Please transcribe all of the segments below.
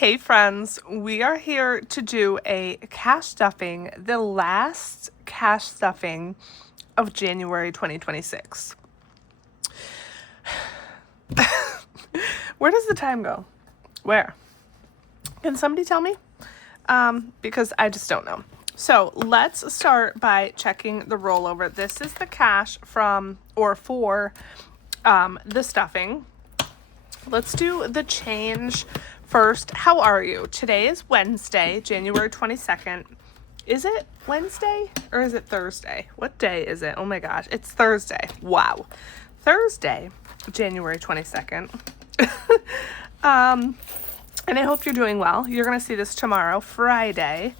Hey friends, we are here to do a cash stuffing, the last cash stuffing of January 2026. Where does the time go? Where? Can somebody tell me? Because I just don't know. So let's start by checking the rollover. This is the cash from or for the stuffing. Let's do the change first. How are you? Today is Wednesday, January 22nd. Is it Wednesday or is it Thursday? What day is it? Oh my gosh, it's Thursday. Wow. Thursday, January 22nd. And I hope you're doing well. You're going to see this tomorrow, Friday.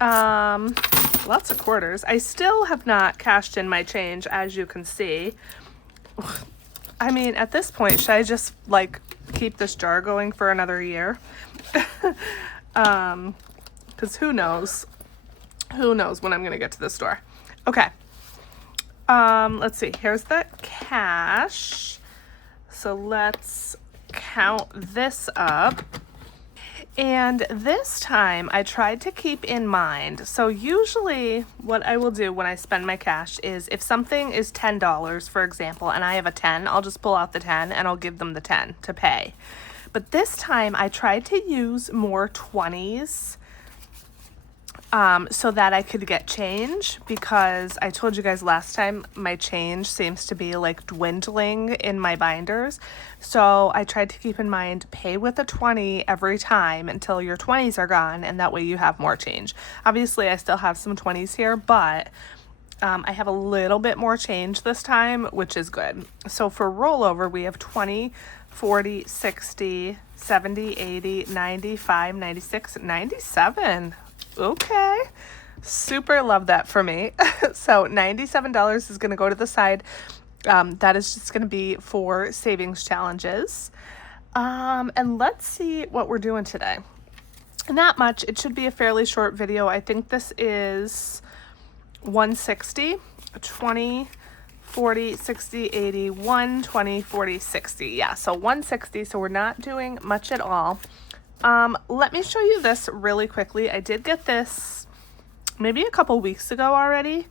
Lots of quarters. I still have not cashed in my change, as you can see. I mean, at this point, should I just, like, keep this jar going for another year? Because who knows? Who knows when I'm going to get to the store? Okay. Let's see. Here's the cash. So let's count this up. And this time I tried to keep in mind, so usually what I will do when I spend my cash is if something is $10, for example, and I have a 10, I'll just pull out the 10 and I'll give them the 10 to pay. But this time I tried to use more 20s so that I could get change, because I told you guys last time my change seems to be like dwindling in my binders. So I tried to keep in mind, pay with a 20 every time until your 20s are gone, and that way you have more change. Obviously I still have some 20s here, but I have a little bit more change this time, which is good. So for rollover, we have 20, 40, 60, 70, 80, 95, 96, 97. Okay, super love that for me. So $97 is going to go to the side. That is just going to be for savings challenges. And let's see what we're doing today. Not much. It should be a fairly short video. I think this is 160, 20, 40, 60, 80, 120, 40, 60. Yeah, so 160. So we're not doing much at all. Let me show you this really quickly. I did get this maybe a couple weeks ago already.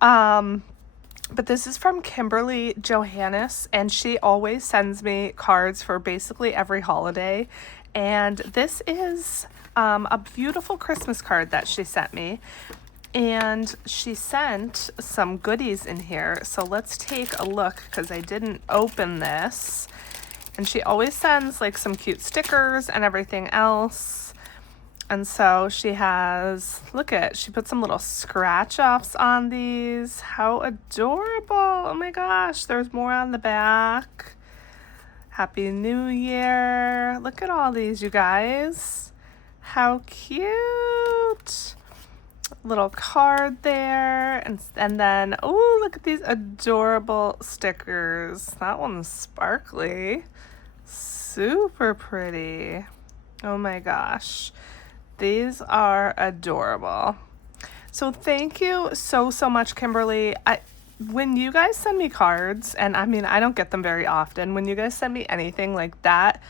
But this is from Kimberly Johannes, and she always sends me cards for basically every holiday. And this is a beautiful Christmas card that she sent me. And she sent some goodies in here. So let's take a look, because I didn't open this. And she always sends like some cute stickers and everything else. And so she has, look at, she put some little scratch offs on these. How adorable. Oh my gosh, there's more on the back. Happy New Year. Look at all these, you guys. How cute. Little card there. And then, oh, look at these adorable stickers. That one's sparkly. Super pretty. Oh my gosh. These are adorable. So thank you so much, Kimberly. When you guys send me cards, and I mean, I don't get them very often, when you guys send me anything like that,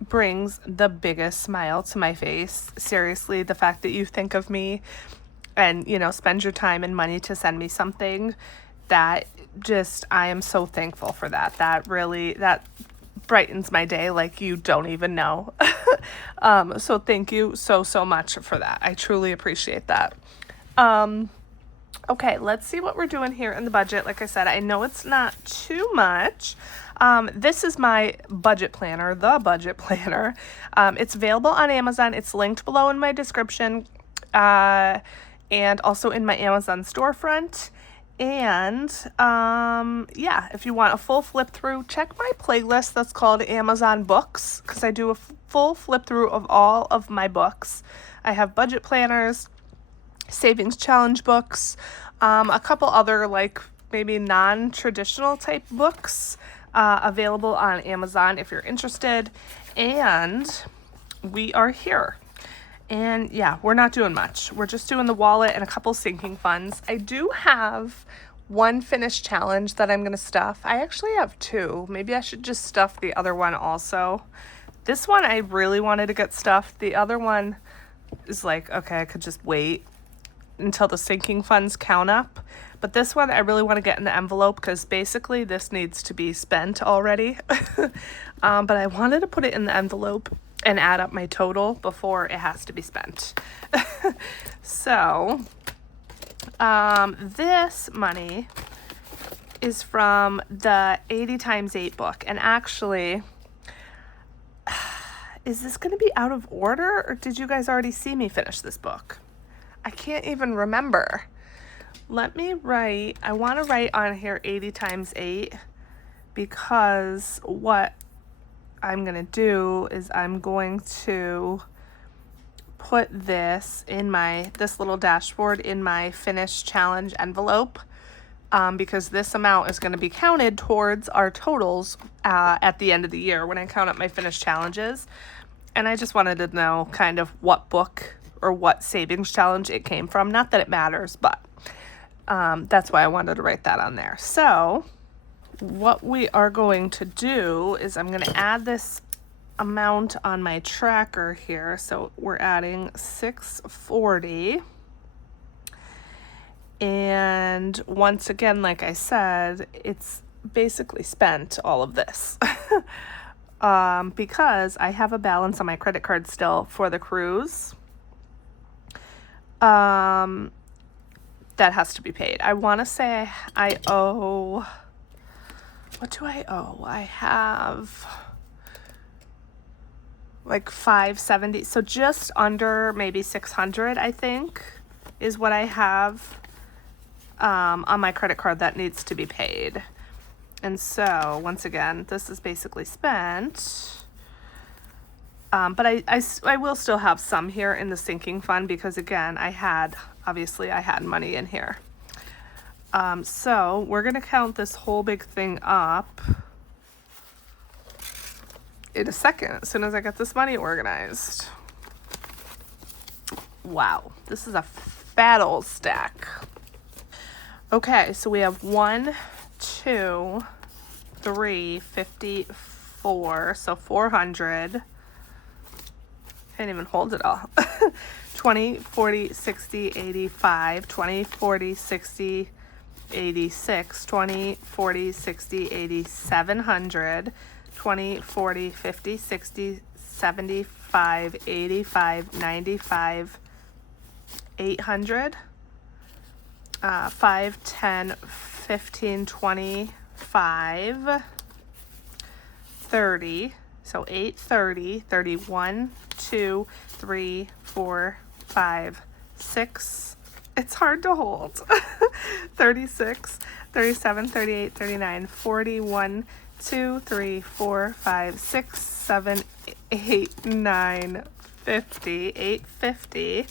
brings the biggest smile to my face. Seriously, the fact that you think of me and, you know, spend your time and money to send me something, that just, I am so thankful for that. That really, that brightens my day like you don't even know. So thank you so much for that. I truly appreciate that. Okay, let's see what we're doing here in the budget. Like I said, I know it's not too much. This is my budget planner, the budget planner. It's available on Amazon. It's linked below in my description, and also in my Amazon storefront. And yeah, if you want a full flip through, check my playlist that's called Amazon Books, because I do a full flip through of all of my books. I have budget planners, savings challenge books, a couple other like maybe non-traditional type books available on Amazon if you're interested. And we are here. And yeah, we're not doing much. We're just doing the wallet and a couple sinking funds. I do have one finished challenge that I'm going to stuff. I actually have two. Maybe I should just stuff the other one also. This one I really wanted to get stuffed. The other one is like, okay, I could just wait until the sinking funds count up. But this one I really want to get in the envelope because basically this needs to be spent already. But I wanted to put it in the envelope and add up my total before it has to be spent. So this money is from the 80 times 8 book. And actually, is this going to be out of order, or did you guys already see me finish this book? I can't even remember. Let me write, I want to write on here 80 times 8 because what I'm going to do is I'm going to put this in this little dashboard in my finish challenge envelope because this amount is going to be counted towards our totals at the end of the year when I count up my finish challenges. And I just wanted to know kind of what book or what savings challenge it came from. Not that it matters, but that's why I wanted to write that on there. So what we are going to do is I'm going to add this amount on my tracker here. So we're adding 640. And once again, like I said, it's basically spent all of this because I have a balance on my credit card still for the cruise. That has to be paid. I want to say I owe, what do I owe? I have like 570. So just under maybe 600, I think, is what I have on my credit card that needs to be paid. And so once again, this is basically spent. But I will still have some here in the sinking fund because again, obviously I had money in here. So we're going to count this whole big thing up in a second, as soon as I get this money organized. Wow, this is a fat old stack. Okay, so we have 1, 2, 3, 54, so 400. Can't even hold it all. 20, 40, 60, 85, 20, 40, 60, 86, 20, 40, 60, 80, 700, 20, 40, 50, 60, 75, 85, 95, 800, 5, 10, 15, 25, 30. So 8, 30, 31, 2, 3, 4, 5, 6. It's hard to hold. 36, 37, 38, 39, 41, 2, 3, 4, 5, 6, 7, 8, 9, 50, 850,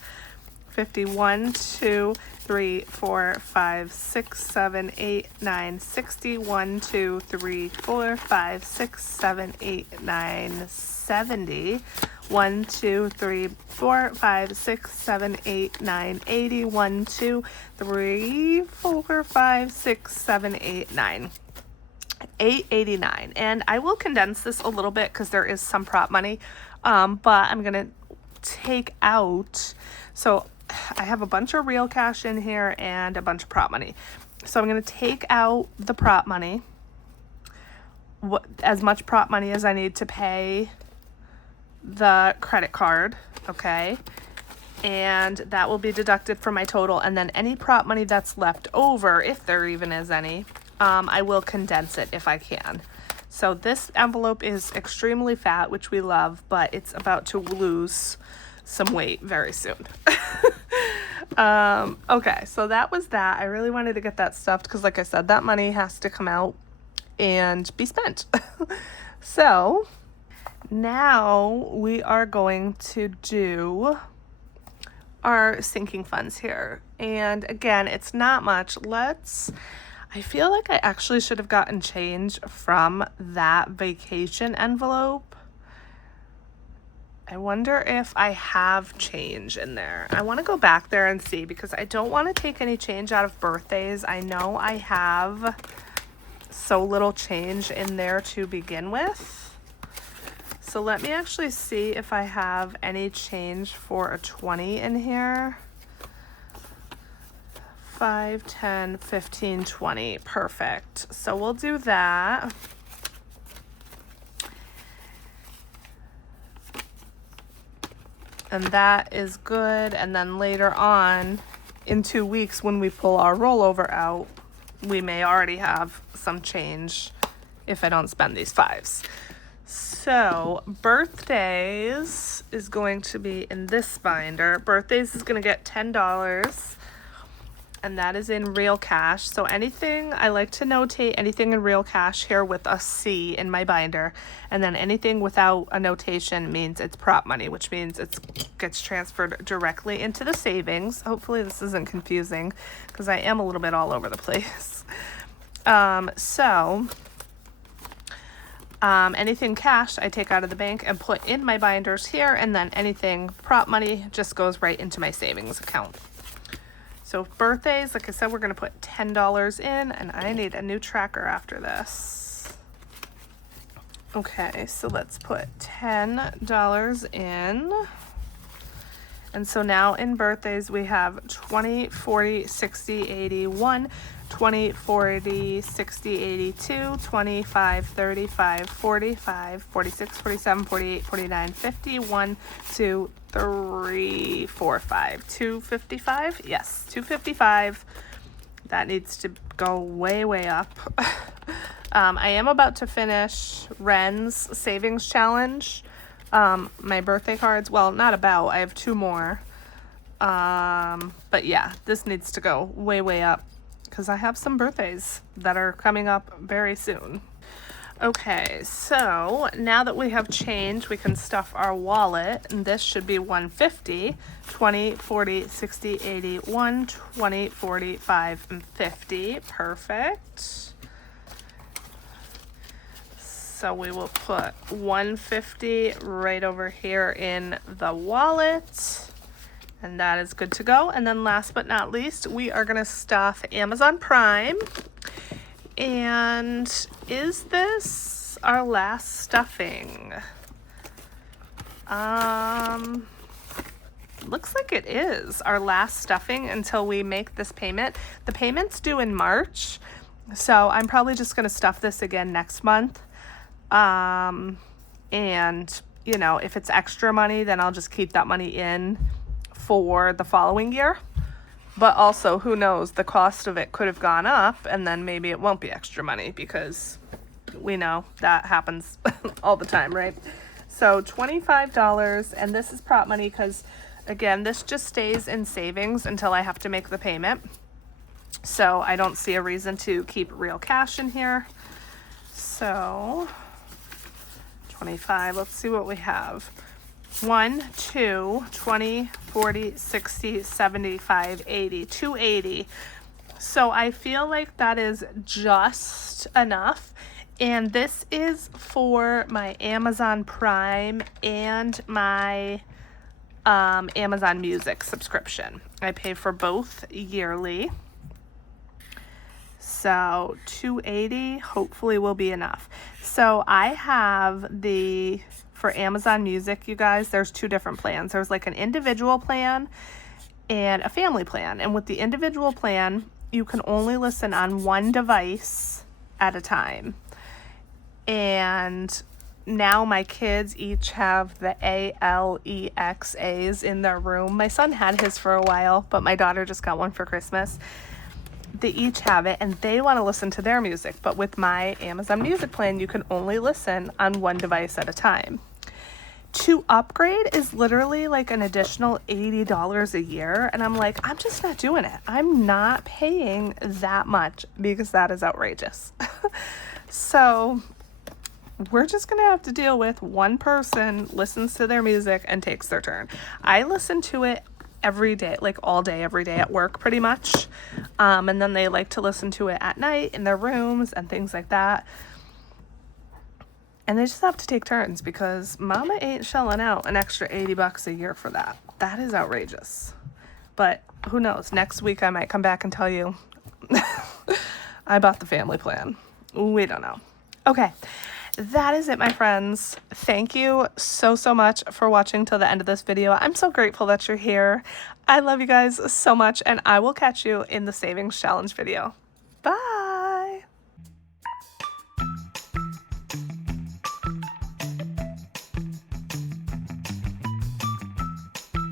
51, 2, 3, 4, 5, 6, 7, 8, 9, 60, 1, 2, 3, 4, 5, 6, 7, 8, 9, 70, 1, 2, 3, 4, 5, 6, 7, 8, 9, 80, 1, 2, 3, 4, 5, 6, 7, 8, 9. 889. And I will condense this a little bit because there is some prop money, but I'm going to take out, so I have a bunch of real cash in here and a bunch of prop money. So I'm going to take out the prop money, as much prop money as I need to pay the credit card, okay? And that will be deducted from my total. And then any prop money that's left over, if there even is any, I will condense it if I can. So this envelope is extremely fat, which we love, but it's about to lose some weight very soon. Okay, so that was that. I really wanted to get that stuffed because, like I said, that money has to come out and be spent. So now we are going to do our sinking funds here. And again, it's not much. I feel like I actually should have gotten change from that vacation envelope. I wonder if I have change in there. I want to go back there and see because I don't want to take any change out of birthdays. I know I have so little change in there to begin with. so let me actually see if I have any change for a 20 in here. 5, 10, 15, 20. Perfect. So we'll do that. And that is good. And then later on, in 2 weeks, when we pull our rollover out, we may already have some change if I don't spend these 5s. So birthdays is going to be in this binder. Birthdays is going to get $10, and that is in real cash. So anything, I like to notate anything in real cash here with a C in my binder, and then anything without a notation means it's prop money, which means it gets transferred directly into the savings. Hopefully this isn't confusing because I am a little bit all over the place. Anything cash I take out of the bank and put in my binders here, and then anything prop money just goes right into my savings account. So birthdays, like I said, we're going to put $10 in, and I need a new tracker after this. Okay, so let's put $10 in. And so now in birthdays we have 20, 40, 60, 81, 20, 40, 60, 82, 25, 35, 45, 46, 47, 48, 49, 50, 1, 2, 3, 4, 5, 255. Yes, 255. That needs to go way, way up. I am about to finish Ren's savings challenge. My birthday cards, well, not about, I have 2 more. But yeah, this needs to go way, way up because I have some birthdays that are coming up very soon. Okay, so now that we have change, we can stuff our wallet, and this should be 150, 20, 40, 60, 80, 1, 20, 45, and 50. Perfect. So we will put 150 right over here in the wallet, and that is good to go. And then last but not least, we are going to stuff Amazon Prime. And is this our last stuffing? Looks like it is our last stuffing until we make this payment. The payment's due in March, so I'm probably just going to stuff this again next month. And, you know, if it's extra money, then I'll just keep that money in for the following year. But also, who knows, the cost of it could have gone up, and then maybe it won't be extra money because we know that happens all the time, right? So $25, and this is prop money because, again, this just stays in savings until I have to make the payment. So I don't see a reason to keep real cash in here. So 25, let's see what we have. 1, 2, 20, 40, 60, 75, 80, 280. So I feel like that is just enough. And this is for my Amazon Prime and my Amazon Music subscription. I pay for both yearly. So 280 hopefully will be enough. So I have for Amazon Music, you guys, there's 2 different plans. There's like an individual plan and a family plan. And with the individual plan, you can only listen on 1 device at a time. And now my kids each have the Alexas in their room. My son had his for a while, but my daughter just got one for Christmas. They each have it, and they want to listen to their music. But with my Amazon Music plan, you can only listen on 1 device at a time. To upgrade is literally like an additional $80 a year. And I'm like, I'm just not doing it. I'm not paying that much because that is outrageous. So we're just going to have to deal with one person listens to their music and takes their turn. I listen to it every day, like all day, every day at work pretty much. And then they like to listen to it at night in their rooms and things like that. And they just have to take turns because mama ain't shelling out an extra $80 a year for that. That is outrageous. But who knows? Next week I might come back and tell you I bought the family plan. We don't know. Okay. that is it, my friends. Thank you so much for watching till the end of this video. I'm so grateful that you're here. I love you guys so much, and I will catch you in the savings challenge video.